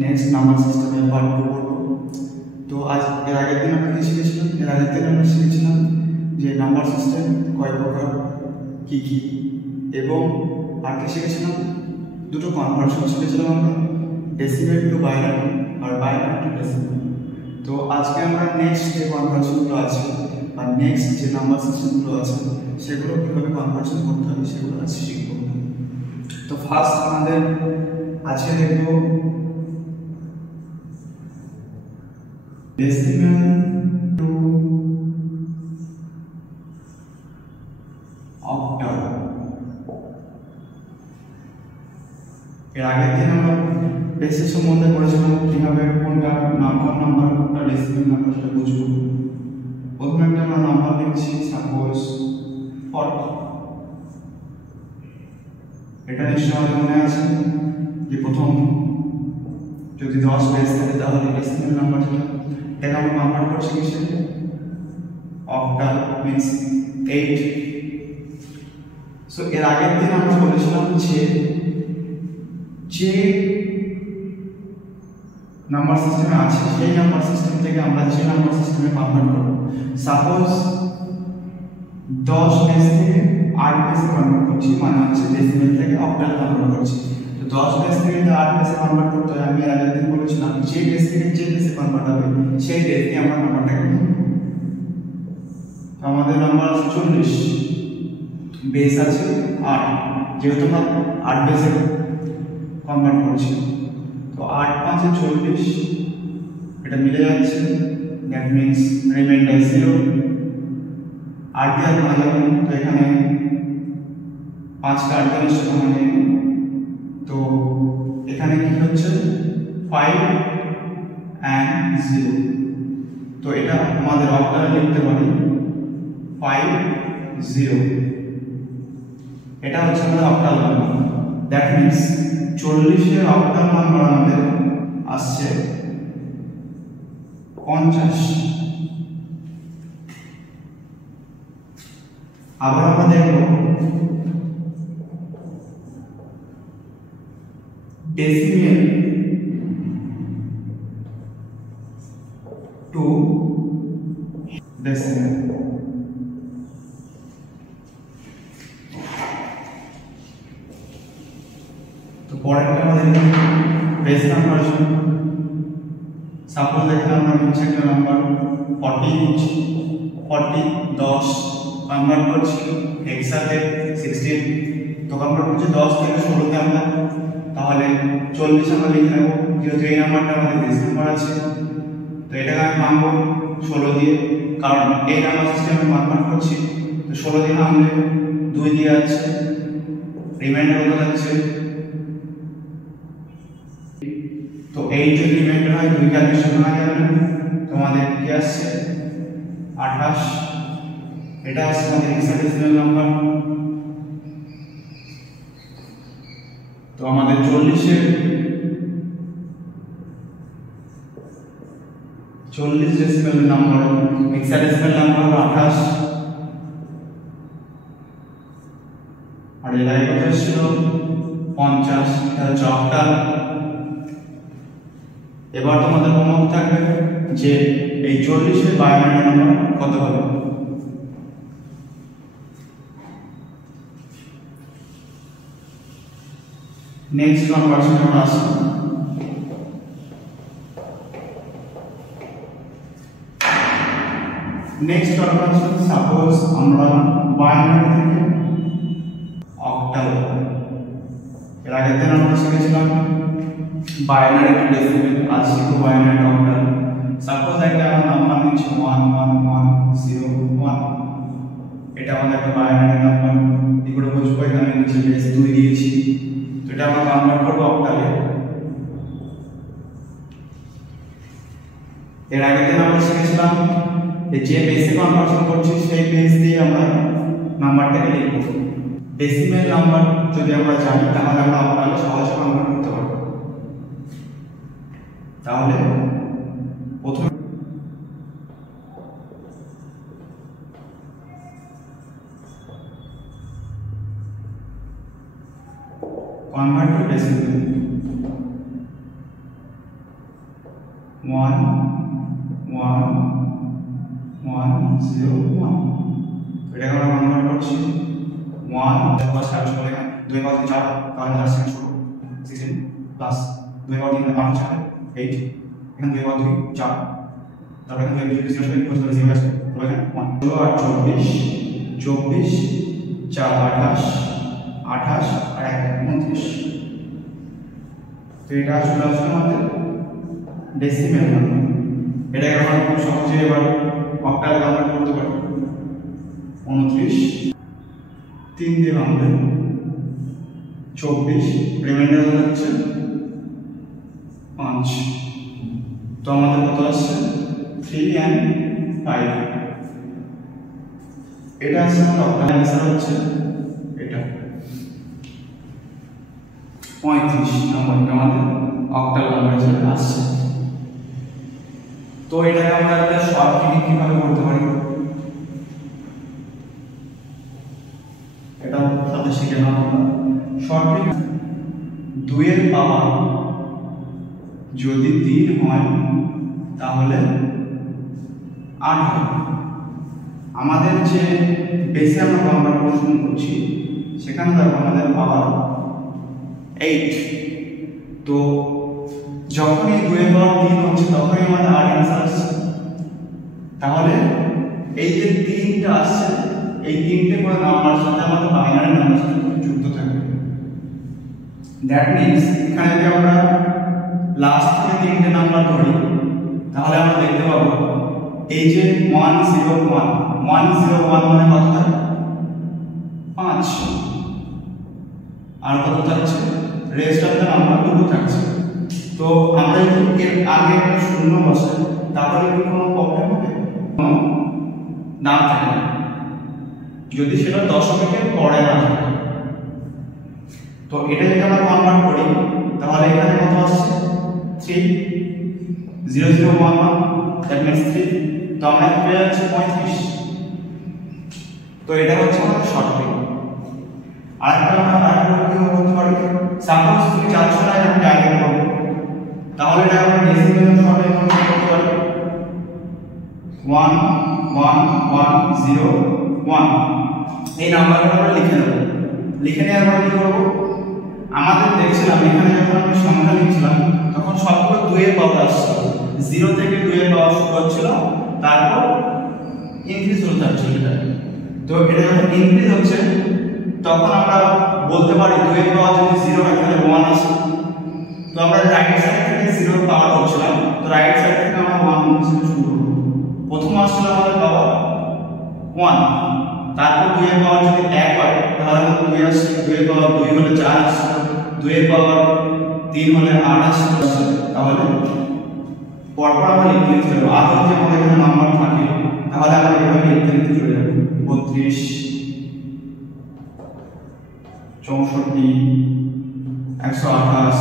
Next number সিস্টেমের part 2 করব। তো আজ এর আগের দিন আমরা কি শিখেছিলাম? এর আগের দিন আমরা শিখেছিলাম যে নাম্বার সিস্টেম কয় প্রকার, কি কি, এবং আর কি শিখেছিলাম? দুটো কনভার্সন শিখেছিলাম আমরা, ডেসিমেল টু বাইনারি আর বাইনারি টু ডেসিমেল। তো আজকে আমরা নেক্সট যে কনভার্সনগুলো আছে বা নেক্সট যে নাম্বার সিস্টেমগুলো আছে সেগুলো কীভাবে কনভার্সন করতে হবে সেগুলো আজকে শিখব। তো ফার্স্ট আমাদের আজকে দেখব ডেসিমেল টু অক্টাল। এর আগের দিন আমরা বেসিক সম্বন্ধে পড়েছিলাম কিভাবে কোনটা নাম্বার কোনটা ডেসিমেল নাম্বার সেটা বুঝবো। প্রথমে একটা আমরা নাম্বার লিখছি, সাপোজ 40। এটা নিশ্চয়ই আমাদের মনে আছে যে প্রথম যদি 10 বেস থাকে তাহলে ডেসিমেল নাম্বার যেটা এটাকে আমরা কনভার্ট করছি কিসে? Octal, means 8। সো এর আগের দিন আমরা বলেছিলাম যে নাম্বার সিস্টেমে আছে সেই নাম্বার সিস্টেম থেকে আমরা যে নাম্বার সিস্টেমে কনভার্ট করব। সাপোজ 10 বেস থেকে 8 বেসে কনভার্ট করছি, মানে হচ্ছে ডেসিমেল থেকে অক্টাল কনভার্ট করছি। তো 10 বেস থেকে 8 বেসে কনভার্ট করতে হয়, আমি আগের দিন বলেছিলাম যে বেস থেকে যে বেসে কনভার্ট হবে সেই বেস দিয়ে আমরা নাম্বারটাকে নেব। তো আমাদের নাম্বার 40, বেস আছে 8, যেহেতু আমরা 8 বেসে কনভার্ট করছি। তো 8 5 40, এটা মিলে যাচ্ছে, দ্যাট মিন্স রিমাইন্ডার 0। 8 দিয়ে আর ভাগ যাবে, তো এখানে 5 কা 48 টাকা মানে, তো এখানে কি হচ্ছে 5 and 0। তো এটা আমাদের অক্টালে লিখতে পারি 5 0। এটা হচ্ছে আমাদের অক্টাল নাম্বার। দ্যাট মিন্স 40 এর অক্টাল নাম্বার আমাদের আসছে 50। আবার আমরা দেখব ডেসিমেল টু ডেসিমেল। তো পরেরটা আমাদের বেস কনভার্সন। সাপোজ এখানে আমরা নিচ্ছি একটা নাম্বার 40 নিচ্ছি, 40 10 কনভার্ট করছি হেক্সাতে 16। তো কনভার্ট করছি 10 থেকে 16 তে আমরা, তাহলে 40 আমরা লিখে নেব, যেহেতু এই নাম্বারটা আমাদের বেস নাম্বার আছে। তো এটাকে আমি ভাঙবো 16 দিয়ে, কারণ এই নাম্বার সিস্টেমে কনভার্ট করছি। তো 16 দিয়ে ভাঙলে 2 দিয়ে আছে, রিমাইন্ডার কত যাচ্ছে? তো এই যদি রিমাইন্ডার হয় 2 কে 2 ভাঙা যাবে না, তোমাদের কি আসছে 28। এটা আসছে আমাদের হেক্সাডেসিমাল নাম্বার। তো আমাদের 40 ডেসিমেল নাম্বার, হেক্সাডেসিমাল নাম্বার 28। আর এর আগে কত ছিল 50, এটা হচ্ছে অক্টাল। এবার তোমাদের হোমওয়ার্ক থাকবে যে এই 40 এর বাইনারি নাম্বার কত হবে। নেক্সট কনভার্সন আমরা আসি। নেক্সট কনভার্সন, সাপোজ আমরা বাইনারি থেকে অক্টাল। এর আগের দিন আমরা শিখেছিলাম বাইনারি টু ডেসিমেল, আজ শিখবো বাইনারি টু অক্টাল। সাপোজ একটা আমরা নাম্বার নিচ্ছি 11101, এটা আমাদের একটা বাইনারি নাম্বার। এগুলো বুঝবো, এখানে নিচে বেস 2 দিয়েছি, তো এটা আমরা কনভার্ট করবো অক্টালে। এর আগের দিন আমরা শিখেছিলাম যে বেসে কনভার্সন করছি সেই বেস দিয়ে আমরা নাম্বারটাকে লিখব। ডেসিমেল নাম্বার যদি আমরা জানি তাহলে আমরা অক্টালে সহজে কনভার্ট করতে পারবো। তাহলে প্রথমে convert to decimal. 101 এটাকে আমরা কনভার্ট করছি 1 প্লাস 4 করে 2 এর পাওয়ার 4 তাহলে আমরা সেকেন্ড শুরু 16 প্লাস 2 এর পাওয়ার 3 8 4 8 এখানে 2 এর পাওয়ার 2 4 তারপর এখানে 2 0 0 ইকুয়াল টু 0 আছে তাহলে এখানে 1 16 আর 24 24 4 28 28 আর 1 29 তো এটা আসলে আমাদের ডেসিমেল নাম্বার এটাকে আমরা খুব সহজে এবার অক্টাল কনভার্ট করতে পারি 29 3 দিয়ে ভাঙলে 24 রিমাইন্ডার হচ্ছে 5 তো আমাদের কত আসছে 3 and 5 এটা আছে আমাদের অক্টাল অ্যান্সার হচ্ছে এটা 35 নম্বরটা আমাদের অক্টাল নাম্বার হিসেবে আসছে তো এটাকে আমরা একটা শর্ট ট্রিক কিভাবে করতে পারি এটা সাথে শিখে নাও আমরা শর্ট ট্রিক 2 এর পাওয়ার যদি 3 হয় তাহলে 8 হয় আমাদের যে বেসে আমরা কনভার্সন করছি সেখানে দেখো আমাদের পাওয়ার 8 তো যখন এই 2 এর পাওয়ার 3 হচ্ছে তখনই আমাদের 8 অ্যান্সার আসছে তাহলে এই যে 3টা আসছে এই 3টে করে নাম্বারের সাথে আমাদের বাইনারি নাম্বার সাথে যুক্ত থাকবে দ্যাট মিন্স এখানে যদি আমরা লাস্ট থেকে 3টে নাম্বার ধরি তাহলে আমরা দেখতে পাবো এই যে 101 মানে কত হয় 5 আর কত থাকছে রেস্ট অফ দ্য নাম্বার দুটো থাকছে তো আমরা যদি এর আগে একটা শূন্য বসাই তাহলে কি কোনো প্রবলেম হবে না থাকে যদি সেটা দশমিকের পরে না থাকে তো এটা যদি আমরা কনভার্ট করি তাহলে এখানে কত আসছে 3 দ্যাট মিন্স 3 তো আমরা পেয়ে যাচ্ছি 35 তো এটা হচ্ছে আমাদের শর্ট ট্রিক আরেকটা আমরা করতে পারি সাপোজ তুমি চাচ্ছ না এরকম ডায়াগ্রাম করব তাহলে এটা আমরা ডেসিমেল শর্টে করতে পারি 1 1 1 0 1 এই নাম্বারগুলো আমরা লিখে নেব লিখে নেওয়ার পরে কি করব আমাদের দেখছিলাম এখানে যখন আমি সংখ্যা লিখছিলাম তখন সবগুলো 2 এর পাওয়ার আসছে 0 থেকে 2 এর পাওয়ার শুরু হচ্ছিল তারপর ইনক্রিজ হতে থাকছিল এটা তো এটা যখন ইনক্রিজ হচ্ছে তখন আমরা বলতে পারি 2 এর পাওয়ার যদি 0 হয় তাহলে 1 আসে তো আমরা রাইট সাইড থেকে 0 এর পাওয়ার হচ্ছিলাম তো রাইট সাইড থেকে আমরা 1 হিসেবে শুরু করব প্রথম আসছিল আমাদের পাওয়ার 1 তারপর 2 এর পাওয়ার যদি 1 হয় তাহলে আমাদের 2 আসছে 2 এর পাওয়ার 2 হলে 4 আসছে 2 এর পাওয়ার 3 হলে 8 আসছে তাহলে পরপর আমরা লিখতে চলব আর যদি আমাদের এখানে নাম্বার থাকে তাহলে আমরা এভাবে লিখতে চলে যাব 32 64 128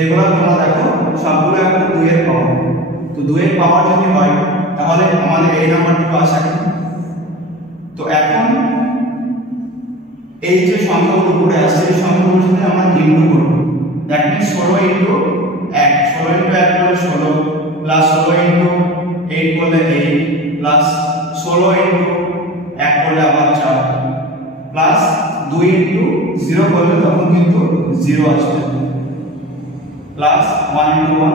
এগুলো তোমরা দেখো সবগুলো একটা 2 এর পাওয়ার তো 2 এর পাওয়ার যদি হয় তাহলে আমাদের এই নাম্বারটুকু আসে তো এখন এই যে সংখ্যাগুলো উপরে আসছে এই সংখ্যাগুলোর সাথে আমরা ইনটু করব দ্যাট মিন্স 16 ইনটু 1 16 ইনটু 1 করলে 16 প্লাস 16 ইনটু 8 করলে 8 প্লাস 16 ইনটু 1 করলে আবার 4 প্লাস 2 ইনটু 0 করলে তখন কিন্তু 0 আসবে প্লাস 1 ইনটু 1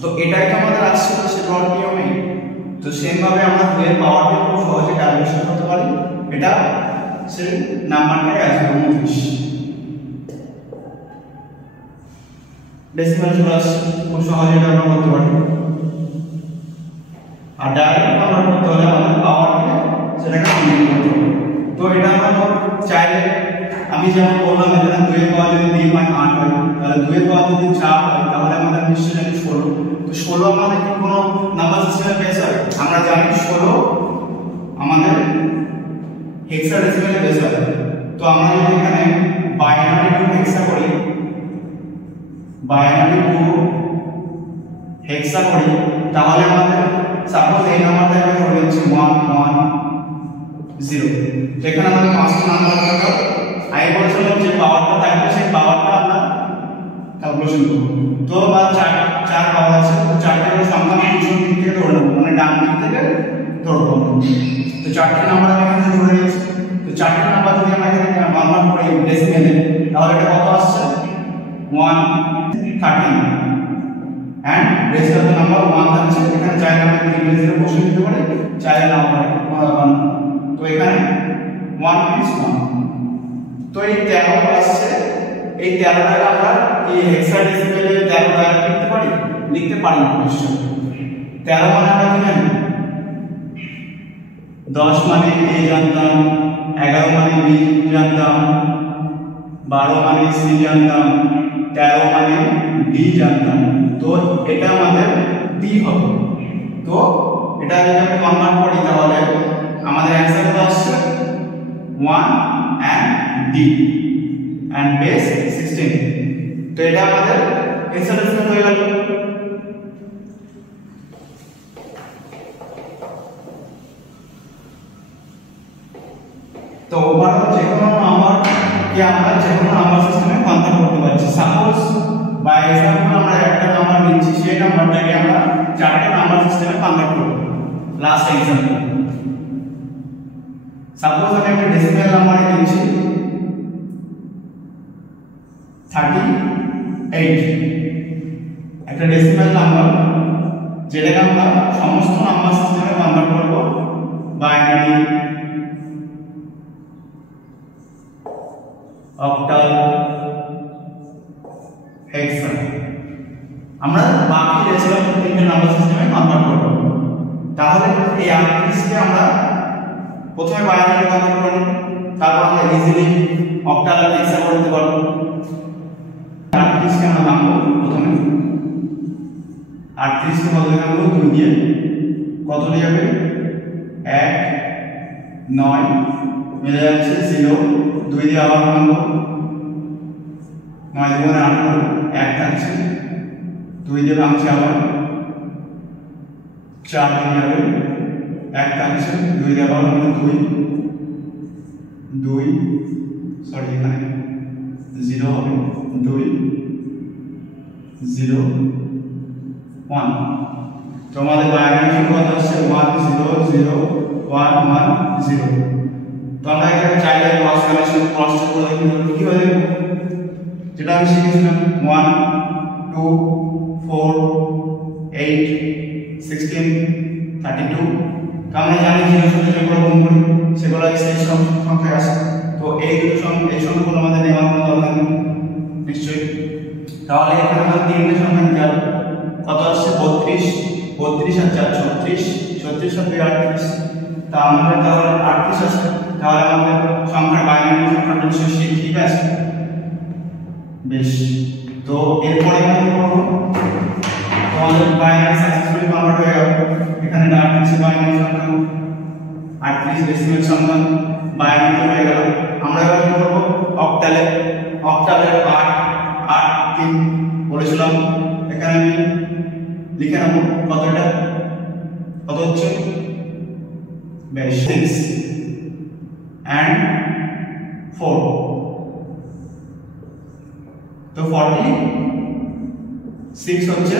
তো এটাই তো আমাদের আসছে সেটা আর নিয়মে তো সেম ভাবে আমরা 2 এর পাওয়ারকে খুব সহজে ক্যালকুলেশন করতে পারি এটা সেই নাম্বারটাই আসবে 29 ডেসিমাল চলে আসছে খুব সহজে এটা আমরা করতে পারি আর ডাইরেক্ট কনভার্ট করতে হলে আমাদের পাওয়ারকে সেটাকে ইনক্রিজ করতে হবে তো এটা আমরা চাইলে আমি যেমন বললাম এখানে 2 এর পাওয়ার যদি 3 হয় 8 হয় তাহলে 2 এর পাওয়ার যদি 4 হয় তাহলে আমাদের নিশ্চয়ই জানি 16 তো 16 আমাদের কি কোনো নাম্বার সিস্টেমে বেস হয় আমরা জানি 16 আমাদের হেক্সাডেসিমালে বেস হয় তো আমরা যদি এখানে বাইনারি টু হেক্সা করি বাইনারি টু হেক্সা করি তাহলে আমাদের সাপোজ এই নাম্বারটা আমি ধরে নিচ্ছি 110 এখানে আমাদের পাঁচটা নাম্বার থাকবে আই বলছিলাম যে পাওয়ারটা থাকবে সেই পাওয়ারটা আমরা ক্যালকুলেশন করব তো বা চার পাওয়ার আছে তো চারটা সংখ্যা আমি পিছন দিক থেকে ধরে নেব মানে ডান দিক থেকে চারটি নাম্বার আমি এখানে ধরে নিয়েছি। তো চারটি নাম্বার যদি আমরা এখানে কনভার্ট করি ডেসিমেলে, তাহলে এটা কত আসছে 113 and rest of the number 1 থাকছে। এখানে চাইলে আমরা ইংরেজিতে বসিয়ে দিতে পারি, চাইলে না আমরা তো এখানে 1 is 1। তো এই 13 আসছে, এই 13 টাকে আমরা কি হেক্সাডেসিমেলে 13 দ্বারা লিখতে পারি না নিশ্চয়ই। 13 মানে আমরা কি জানি, 10 মানে a জানতাম, 11 মানে b জানতাম, 12 মানে c জানতাম, 13 মানে d জানতাম। তো এটা আমাদের d হবে। তো এটা যদি আমরা কনভার্ট করি তাহলে আমাদের অ্যানসার আসছে 1 and d and base 16। তো এটা আমাদের হেক্সাডেসিমেল হয়ে গেল। তো ওভারঅল যে কোনো নাম্বার কি আমরা যে কোনো নাম্বার সিস্টেমে কনভার্ট করতে পারছি। সাপোজ বাই एग्जांपल আমরা একটা নাম্বার নিচ্ছি, সেই নাম্বারটাকে আমরা চারটি নাম্বার সিস্টেমে কনভার্ট করব। লাস্ট एग्जांपल, সাপোজ আমি একটা ডেসিমেল নাম্বার নিচ্ছি 38, একটা ডেসিমেল নাম্বার যেটাকে আমরা সমস্ত নাম্বার সিস্টেমে কনভার্ট করব বাইনারি, অক্টাল, হেক্সা। আমরা বাকি রেশিও প্রত্যেকটা নাম্বার সিস্টেমে কনভার্ট করব। তাহলে এই 38 কে আমরা প্রথমে বাইনারি কনভার্ট করব, তারপর আমরা ইজিলি অক্টাল আর হেক্সা করতে পারব। 38 কে আমরা ভাঙব, প্রথমে 38 কে বদলে নেব 2 দিয়ে, কত দিয়ে হবে 1 9 মিলে যাচ্ছে 0, 2 দিয়ে আবার ভাঙব, 9 2 18 1 থাকছে, 2 দিয়ে ভাঙছি আবার 4 দিয়ে যাবে 1 থাকছে, 2 দিয়ে আবার ভাঙব 2 সরি এখানে 0 হবে 2 0 1। তো আমাদের বাইনারি সংখ্যা আসছে 1 0 0 1 1 0। তো আমরা এখানে চাইলে ক্রস কানেকশন ক্রস করে দেখি কি হবে, যেটা আমি শিখেছিলাম 1 2 4 8 16 32। তো আমরা জানি যে যেগুলো গুণ করি সেগুলো সেই সংখ্যায় আসে। তো এই দুটো সংখ্যাগুলো আমাদের নেওয়ার কোনো দরকার নেই নিশ্চয়ই। তাহলে এখানে আমাদের তিনটে সংখ্যা নিতে হবে, কত আসছে 32 32 আর 4 36 36 আর 2 38। তা আমাদের তাহলে 38 আসছে, তাহলে আমাদের সংখ্যার বাইনারি সংখ্যাটা নিশ্চয়ই ঠিক আছে বেশ। তো এরপরে কি করব, আমাদের বাইনারি সাকসেসফুলি কনভার্ট হয়ে গেল। এখানে 38 বাইনারি সংখ্যা 38 ডেসিমেল সংখ্যা বাইনারি হয়ে গেল। আমরা এবার কি করব, অক্টালের 8 8 3 বলেছিলাম, এখানে আমি লিখে নেব কতটা, কত হচ্ছে বেশ 6 and 4। তো 46 হচ্ছে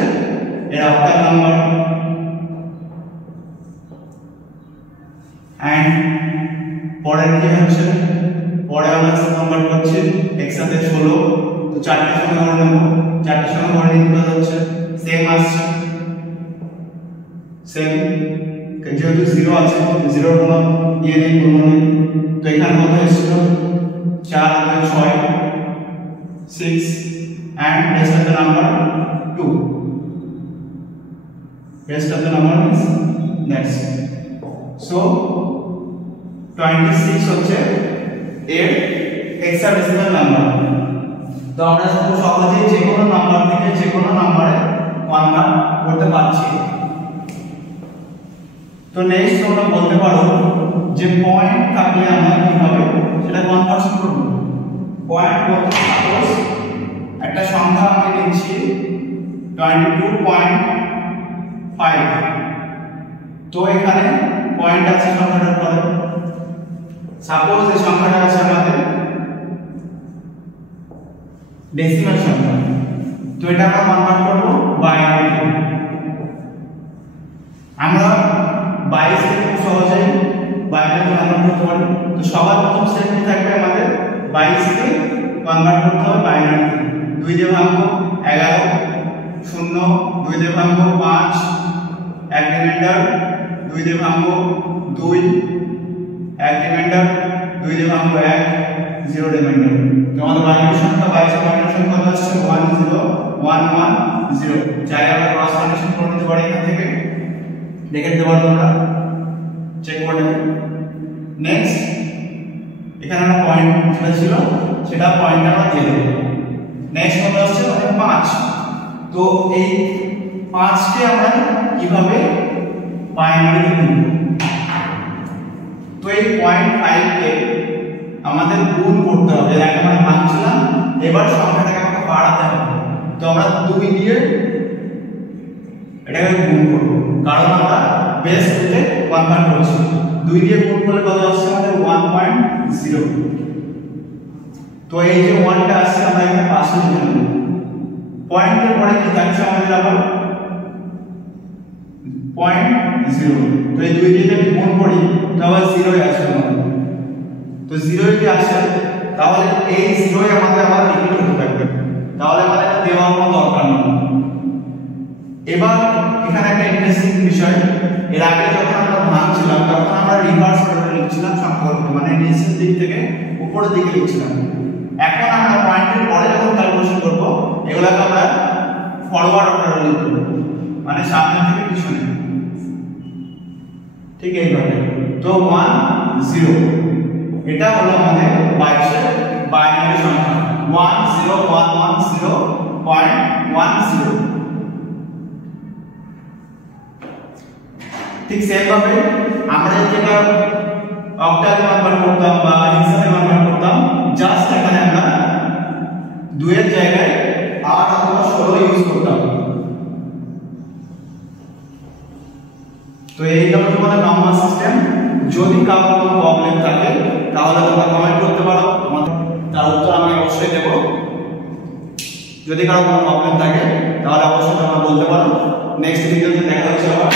এর অক্টাল নাম্বার, এন্ড পরের কি হচ্ছে, পরে আমরা কনভার্ট করছি একসাথে 16। তো চারটি সংখ্যা করে নেব, চারটি সংখ্যা করে নিতে হচ্ছে সেম আসছে, সেম যেহেতু 0 আছে 0 কোনো ইয়ে নেই কোনো নেই। তো এখানে কত এসেছিল 4 2 6 6 and rest of the number 2, rest of the number is that's so 26 হচ্ছে এর হেক্সাডেসিমাল নাম্বার। তো আমরা খুব সহজেই যে কোনো নাম্বার থেকে যে কোনো নম্বরে কনভার্ট করতে পারছি। তো নেক্সট তোমরা বলতে পারো যে পয়েন্ট থাকলে আমরা কিভাবে সেটা কনভার্সন করব। পয়েন্ট বলতে সাপোজ একটা সংখ্যা আমি নিচ্ছি 22.5। তো এখানে পয়েন্ট আছে সংখ্যাটার পরে, সাপোজ এই সংখ্যাটা আছে আমাদের ডেসিমাল সংখ্যা। তো এটা আমরা কনভার্ট করব বাইনারি। আমরা 22 কে খুব সহজেই বাইনারি কনভার্ট করতে পারি। তো সবার প্রথম স্টেপ কি থাকবে আমাদের 22 কে কনভার্ট করতে হবে বাইনারিতে। 2 দিয়ে ভাঙবো 11 0, 2 দিয়ে ভাঙবো 5 এক রিমাইন্ডার, 2 দিয়ে ভাঙবো 2 এক রিমাইন্ডার, 2 দিয়ে ভাঙবো 1 0 রিমাইন্ডার। তো আমাদের বাইনারি সংখ্যা 22 এর বাইনারি সংখ্যা কত আসছে 1 0 1 1 0। চাই আমরা ক্রস মাল্টিপ্লিকেশন করে নিতে পারি এখান থেকে, দেখে নিতে পারো তোমরা, চেক করে নেবে। নেক্সট এখানে আমরা পয়েন্ট যেটা ছিল সেটা পয়েন্ট আমরা দিয়ে দেব। নেক্সট কত আসছে আমাদের 5। তো এই 5 কে আমরা কিভাবে বাইনারিতে তুলব? তো এই 0.5 কে আমাদের গুণ করতে হবে। এর আগে আমরা ভাঙছিলাম, এবার সংখ্যাটাকে আমাকে বাড়াতে হবে। তো আমরা 2 দিয়ে এটাকে গুণ করব, কারণ আমরা বেস থেকে কনভার্ট করছি। 2 দিয়ে গুণ করলে কত আসছে আমাদের 1.0। তো এই যে 1 টা আসছে আমরা এখানে পাশে লিখে নেব। পয়েন্টের পরে কি থাকছে আমাদের আবার 0.0। তো এই 2 দিয়ে যদি গুণ করি তো আবার 0 ই আসবে আমাদের। তো 0 ই আসছে, তাহলে এই 0 ই আমাদের আবার রিপিট হতে থাকবে, তাহলে আমাদের এটা দেওয়ার কোনো দরকার নেই। এবার এখানে একটা ইন্টারেস্টিং বিষয়, এর আগে যখন আমরা ভাঙছিলাম তখন আমরা রিভার্স অর্ডারে লিখছিলাম সম্পর্ক, মানে নিচের দিক থেকে উপরের দিকে লিখছিলাম। এখন আমরা পয়েন্টের পরে যখন ক্যালকুলেশন করব এগুলোকে আমরা ফরওয়ার্ড অর্ডারে লিখব, মানে সামনে থেকে পিছনে, ঠিক এইভাবে। তো 1 0 এটা হলো আমাদের 22 এর বাইনারি সংখ্যা 10110.10। ঠিক সেম ভাবে আমরা যেটা অক্টালে কনভার্ট করতাম বা হেক্সাডে কনভার্ট করতাম, জাস্ট এখানে আমরা 2 এর জায়গায় 8 অথবা 16 ইউজ করতাম। তো এই হলো তোমাদের নাম্বার সিস্টেম। যদি কারো কোনো প্রবলেম থাকে তাহলে তোমরা কমেন্ট করতে পারো, তার উত্তর আমি অবশ্যই দেব। যদি কারো কোনো প্রবলেম থাকে তাহলে অবশ্যই তোমরা বলতে পারো। নেক্সট ভিডিওতে দেখা হচ্ছে আবার।